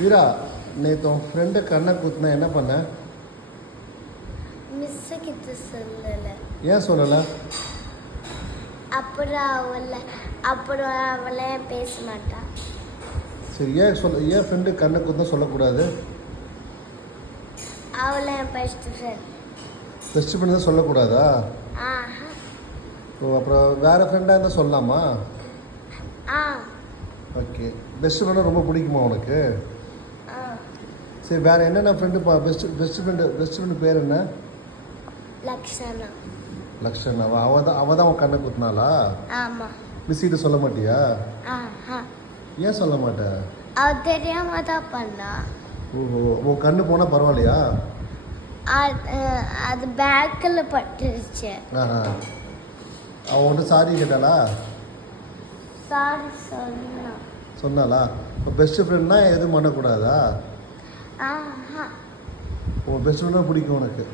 வீரா, நேற்று உன் ஃப்ரெண்டு கண்ணை குத்துனா என்ன பண்ண? மிஸ் கிட்ட சொல்லலை. ஏன் சொல்லலை? அப்புறம் அவளை பேச மாட்டா. சரி, ஏன் ஃப்ரெண்டு கண்ணை குத்துனா சொல்லக்கூடாது? அவளை என் பெஸ்ட் ஃப்ரெண்ட். பெஸ்ட் ஃப்ரெண்ட் தான் சொல்லக்கூடாதா? ஆஹா. ஓ, அப்புறம் வேறு ஃப்ரெண்டாக இருந்தால் சொல்லலாமா? ஆ. ஓகே. பெஸ்ட் ஃப்ரெண்டாக ரொம்ப பிடிக்குமா உனக்கு? ஆ. சரி, வேறு என்னென்ன ஃப்ரெண்டுப்பா? பெஸ்ட் ஃப்ரெண்டு பேர் என்ன? லக்ஷனா. லக்ஷனாவா? அவள் தான் உன் கண்ணை குத்துனாளா? ஆமாம். மிஸ்ஸிட்ட சொல்ல மாட்டியா? ஆஹா. ஏன் சொல்ல மாட்டேன்? அவ தெரியாம தான் பண்ணா. ஓஹோ, உன் கண்ணு போனால் பரவாயில்லையா? அது பேக்கில் பட்டுருச்சு. ஆஹா. அவன் ஒன்று சாரி கேட்டாளா? சாரி சொன்னா. சொன்னாளா? இப்போ பெஸ்ட் ஃப்ரெண்ட்னா எதுவும் பண்ணக்கூடாதா? ஆஹா. உன் பெஸ்ட் ஃப்ரெண்டாக பிடிக்கும் உனக்கு?